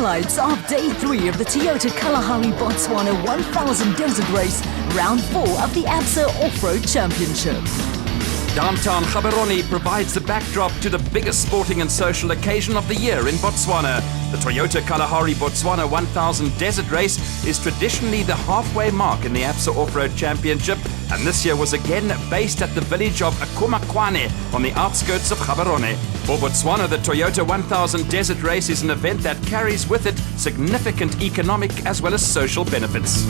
highlights of Day 3 of the Toyota Kalahari Botswana 1000 Desert Race, Round 4 of the ABSA Off-Road Championship. Downtown Gaborone provides the backdrop to the biggest sporting and social occasion of the year in Botswana. The Toyota Kalahari Botswana 1000 Desert Race is traditionally the halfway mark in the ABSA Off-Road Championship, and this year was again based at the village of Akumakwane on the outskirts of Gaborone. For Botswana, the Toyota 1000 Desert Race is an event that carries with it significant economic as well as social benefits.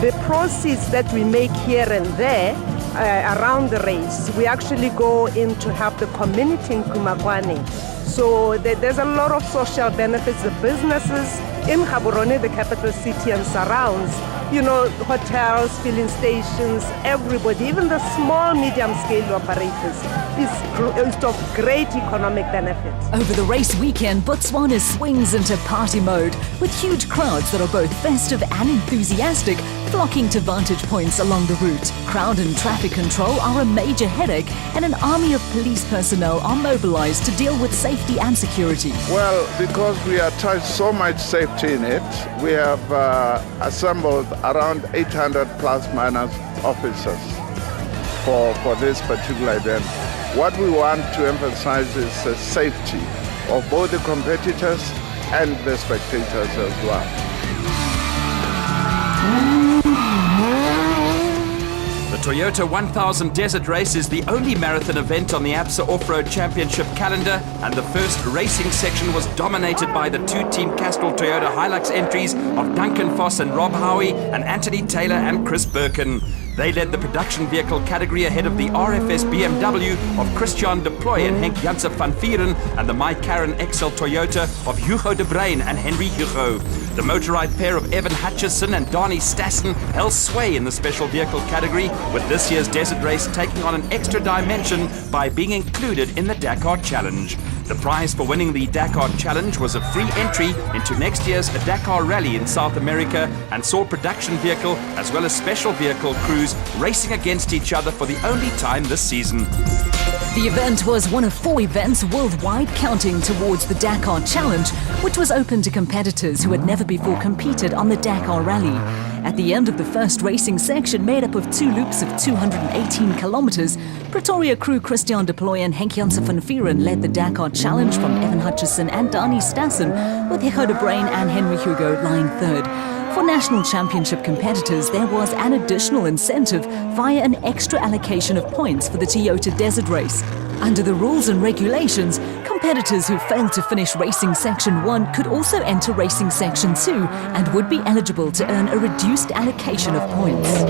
The proceeds that we make here and there around the race, we actually go in to help the community in Kumakwane. So there's a lot of social benefits. The businesses in Gaborone, the capital city and surrounds, you know, hotels, filling stations, everybody, even the small, medium-scale operators, is of great economic benefit. Over the race weekend, Botswana swings into party mode, with huge crowds that are both festive and enthusiastic flocking to vantage points along the route. Crowd and traffic control are a major headache, and an army of police personnel are mobilized to deal with safety and security. Well, because we attach so much safety in it, we have assembled around 800 plus minus officers for this particular event. What we want to emphasize is the safety of both the competitors and the spectators as well. The Toyota 1000 Desert Race is the only marathon event on the ABSA Off-Road Championship calendar, and the first racing section was dominated by the two-team Castrol Toyota Hilux entries of Duncan Foss and Rob Howie and Anthony Taylor and Chris Birkin. They led the production vehicle category ahead of the RFS BMW of Christian de Plooy and Henk Janssen van Vieren and the My Karen XL Toyota of Hugo de Bruin and Henry Hugo. The motorized pair of Evan Hutchison and Donnie Stassen held sway in the special vehicle category, with this year's desert race taking on an extra dimension by being included in the Dakar Challenge. The prize for winning the Dakar Challenge was a free entry into next year's Dakar Rally in South America, and saw production vehicle as well as special vehicle crews racing against each other for the only time this season. The event was one of 4 events worldwide counting towards the Dakar Challenge, which was open to competitors who had never before competed on the Dakar Rally. At the end of the first racing section, made up of 2 loops of 218 kilometers, Pretoria crew Christian de Plooy and Henk Janssen van Vieren led the Dakar Challenge from Evan Hutchison and Donnie Stassen, with Hugo de Bruin and Henry Hugo lying third. For national championship competitors, there was an additional incentive via an extra allocation of points for the Toyota Desert Race. Under the rules and regulations, competitors who failed to finish Racing Section 1 could also enter Racing Section 2 and would be eligible to earn a reduced allocation of points.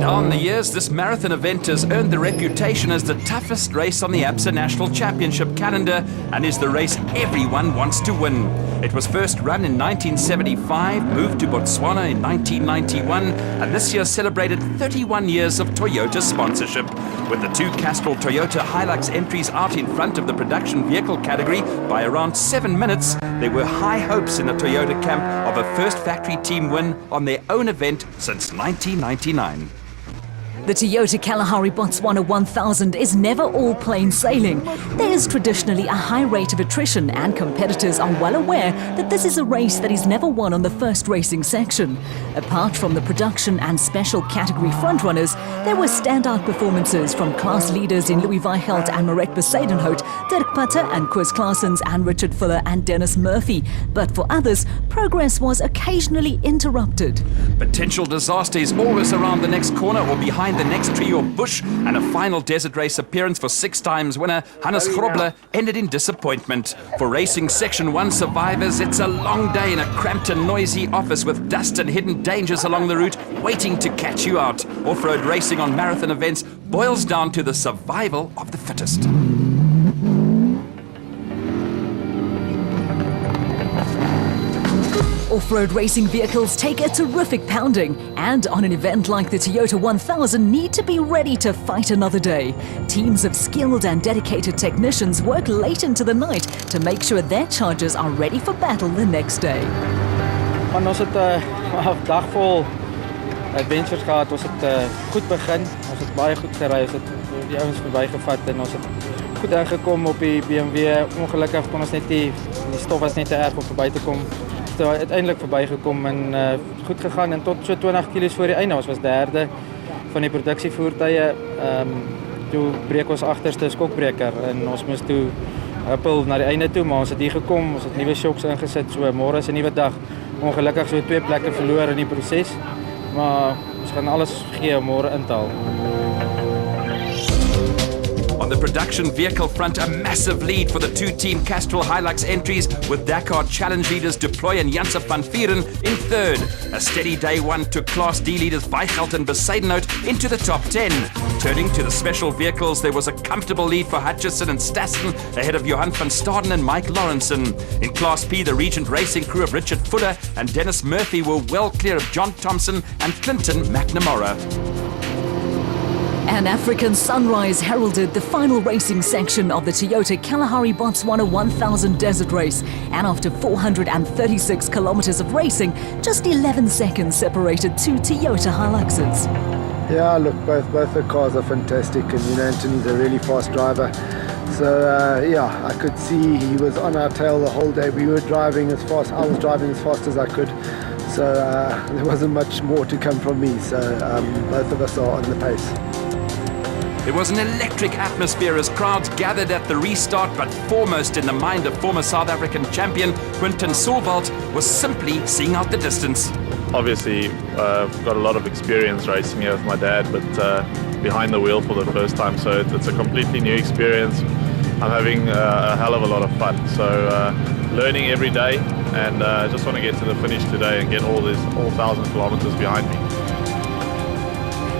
Down the years, this marathon event has earned the reputation as the toughest race on the ABSA National Championship calendar, and is the race everyone wants to win. It was first run in 1975, moved to Botswana in 1991, and this year celebrated 31 years of Toyota sponsorship. With the 2 Castrol Toyota Hilux entries out in front of the production vehicle category by around 7 minutes, there were high hopes in the Toyota camp of a first factory team win on their own event since 1999. The Toyota Kalahari Botswana 1000 is never all plain sailing. There is traditionally a high rate of attrition, and competitors are well aware that this is a race that is never won on the first racing section. Apart from the production and special category frontrunners, there were standout performances from class leaders in Louis Weichelt and Marek Besadenhout, Dirk Putter and Koos Claessens and Richard Fuller and Dennis Murphy. But for others, progress was occasionally interrupted. Potential disaster is always around the next corner or behind the next tree or bush, and a final desert race appearance for 6 times winner Hannes Grobler ended in disappointment. For Racing Section 1 survivors, it's a long day in a cramped and noisy office with dust and hidden dangers along the route waiting to catch you out. Off-road racing on marathon events boils down to the survival of the fittest. Off-road racing vehicles take a terrific pounding, and on an event like the Toyota 1000 need to be ready to fight another day. Teams of skilled and dedicated technicians work late into the night to make sure their chargers are ready for battle the next day. Ons het 'n dag vol adventures gehad. Ons het goed begin. Ons het baie goed gery. Ons het die ouens verbygevat en ons het goed ingekom op die BMW. Ongelukkig kon ons net die stof was net te erg om verby te kom. Toe uiteindelik verbygekom en goed gegaan en tot so 20 kilos voor die einde. Ons was derde van die produksievoertuie. Toe breek ons agterste skokbreker en ons moes toe huppel na die einde toe, maar ons het hier gekom, ons het nuwe shocks ingesit, so môre is 'n nuwe dag. Ongelukkig so 2 plekke verloor in die proses, maar ons gaan alles gee om môre in te haal. On the production vehicle front, a massive lead for the two-team Castrol Hilux entries, with Dakar Challenge leaders Deploy and Janse van Vieren in third. A steady day one took Class D leaders Weichelt and Besaidenout into the top 10. Turning to the special vehicles, there was a comfortable lead for Hutchison and Stassen ahead of Johan van Staden and Mike Lawrenson. In Class P, the Regent Racing crew of Richard Fuller and Dennis Murphy were well clear of John Thompson and Clinton McNamara. An African sunrise heralded the final racing section of the Toyota Kalahari Botswana 1000 Desert Race. And after 436 kilometers of racing, just 11 seconds separated two Toyota Hiluxes. Yeah, look, both the cars are fantastic, and Anthony's a really fast driver. So yeah, I could see he was on our tail the whole day. We were driving as fast. I was driving as fast as I could. So there wasn't much more to come from me. So both of us are on the pace. It was an electric atmosphere as crowds gathered at the restart, but foremost in the mind of former South African champion Quinton Solvalt was simply seeing out the distance. Obviously, I've got a lot of experience racing here with my dad, but behind the wheel for the first time, so it's a completely new experience. I'm having a hell of a lot of fun, so learning every day, and just want to get to the finish today and get all 1,000 kilometers behind me.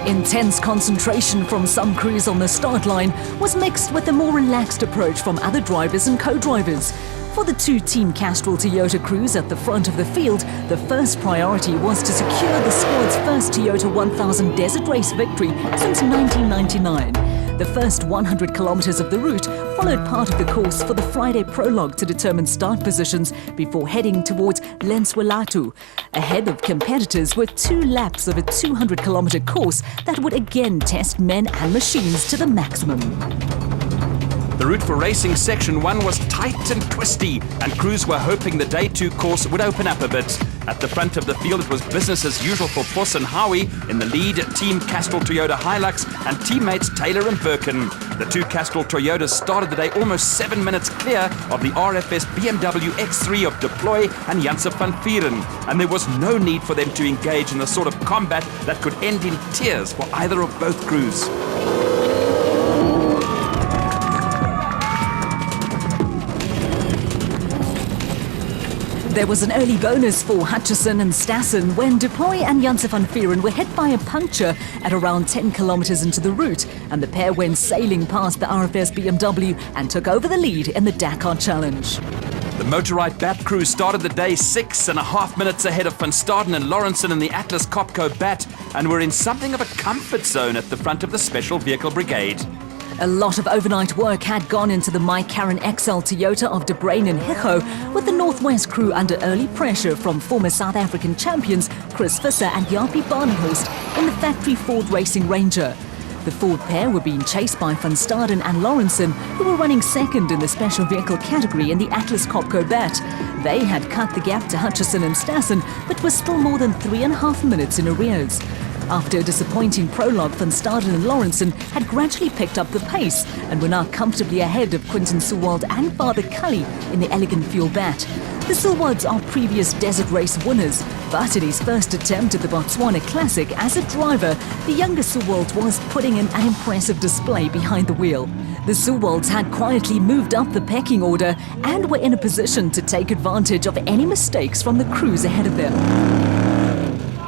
Intense concentration from some crews on the start line was mixed with a more relaxed approach from other drivers and co-drivers. For the two-team Castrol Toyota crews at the front of the field, the first priority was to secure the squad's first Toyota 1000 Desert Race victory since 1999. The first 100 kilometers of the route followed part of the course for the Friday prologue to determine start positions before heading towards Lenswelatu. Ahead of competitors were 2 laps of a 200-kilometer course that would again test men and machines to the maximum. The route for racing section 1 was tight and twisty, and crews were hoping the day 2 course would open up a bit. At the front of the field, it was business as usual for Voss and Howie. In the lead, Team Castrol Toyota Hilux and teammates Taylor and Birkin. The two Castrol Toyotas started the day almost 7 minutes clear of the RFS BMW X3 of Deploy and Janse van Vieren, and there was no need for them to engage in the sort of combat that could end in tears for either of both crews. There was an early bonus for Hutchison and Stassen when Deploy and Janse van Vieren were hit by a puncture at around 10 kilometers into the route, and the pair went sailing past the RFS BMW and took over the lead in the Dakar Challenge. The Motorite BAT crew started the day 6.5 minutes ahead of Van Staden and Lawrenson in the Atlas Copco BAT, and were in something of a comfort zone at the front of the Special Vehicle Brigade. A lot of overnight work had gone into the My Karen XL Toyota of De Bruyn and Hicho, with the Northwest crew under early pressure from former South African champions Chris Visser and Japie Barnehorst in the factory Ford Racing Ranger. The Ford pair were being chased by Van Staden and Lawrenson, who were running second in the special vehicle category in the Atlas Copco BAT. They had cut the gap to Hutchison and Stassen, but were still more than 3.5 minutes in arrears. After a disappointing prologue, Van Staden and Lawrenson had gradually picked up the pace and were now comfortably ahead of Quinton Suwald and Father Cully in the Elegant Fuel BAT. The Suwalds are previous desert race winners, but in his first attempt at the Botswana Classic as a driver, the younger Suwald was putting in an impressive display behind the wheel. The Suwalds had quietly moved up the pecking order and were in a position to take advantage of any mistakes from the crews ahead of them.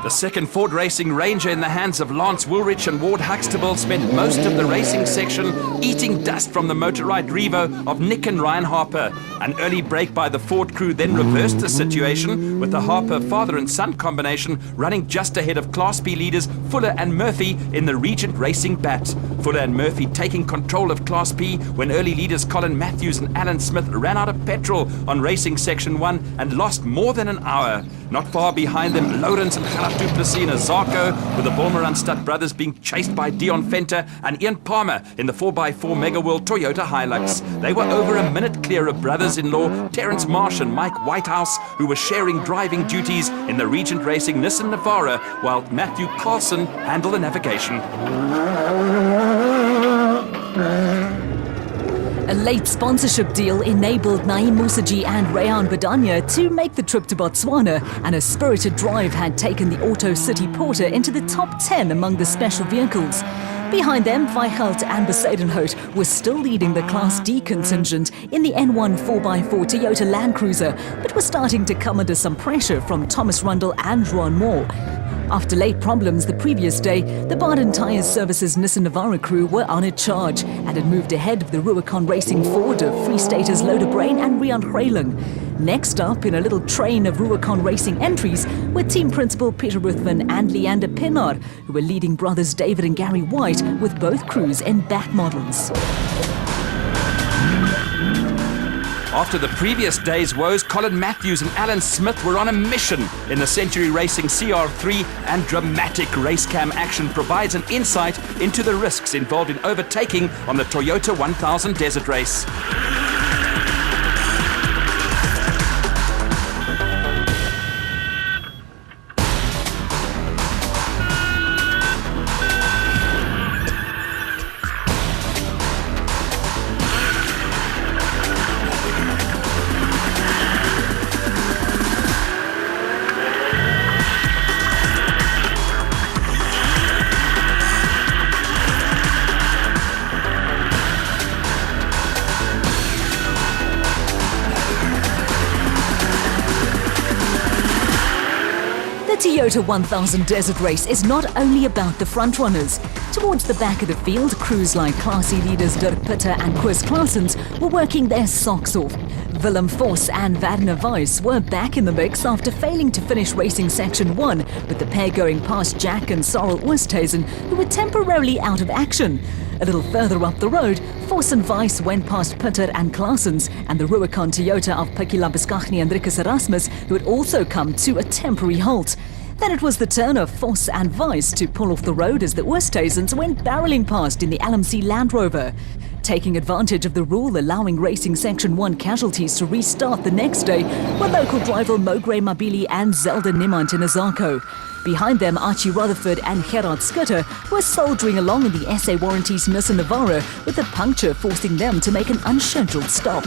The second Ford Racing Ranger in the hands of Lance Woolrich and Ward Huxtable spent most of the racing section eating dust from the Motorite Revo of Nick and Ryan Harper. An early break by the Ford crew then reversed the situation, with the Harper father and son combination running just ahead of Class B leaders Fuller and Murphy in the Regent Racing BAT. Fuller and Murphy taking control of Class B when early leaders Colin Matthews and Alan Smith ran out of petrol on racing section 1 and lost more than an hour. Not far behind them, Lourens and Wout du Plessis in a Zarco, with the Wolmerandstad brothers being chased by Dion Venter and Ian Palmer in the 4x4 Mega World Toyota Hilux. They were over a minute clear of brothers-in-law Terence Marsh and Mike Whitehouse, who were sharing driving duties in the Regent Racing Nissan Navara, while Matthew Carlson handled the navigation. A late sponsorship deal enabled Naeem Musaji and Rayan Badanya to make the trip to Botswana, and a spirited drive had taken the Auto City Porter into the top 10 among the special vehicles. Behind them, Weichelt and Besadenhout were still leading the Class D contingent in the N1 4x4 Toyota Land Cruiser, but were starting to come under some pressure from Thomas Rundle and Ron Moore. After late problems the previous day, the Baden Tyres Services Nissan Navara crew were on a charge and had moved ahead of the Rubicon Racing Ford of Free Staters Loder Brain and Rian Greyling. Next up, in a little train of Rubicon Racing entries, were team principal Peter Ruthven and Leander Pinnar, who were leading brothers David and Gary White, with both crews in back models. After the previous day's woes, Colin Matthews and Alan Smith were on a mission in the Century Racing CR3, and dramatic racecam action provides an insight into the risks involved in overtaking on the Toyota 1000 Desert Race. The Toyota 1000 Desert Race is not only about the frontrunners. Towards the back of the field, crews like Class E leaders Dirk Pitter and Chris Claessens were working their socks off. Willem Vos and Werner Weiss were back in the mix after failing to finish racing Section 1, with the pair going past Jack and Sorrel Oosthuizen, who were temporarily out of action. A little further up the road, Vos and Weiss went past Pitter and Claessens and the Rubicon Toyota of Pekila Biskachny and Rikus Erasmus, who had also come to a temporary halt. Then it was the turn of Vos and Weiss to pull off the road as the Oosthuizens went barreling past in the LMC Land Rover. Taking advantage of the rule allowing racing Section 1 casualties to restart the next day were local driver Mogray Mabili and Zelda Niemand in a Zarco. Behind them, Archie Rutherford and Gerard Skutter were soldiering along in the SA Warranties Nissan Navara, with a puncture forcing them to make an unscheduled stop.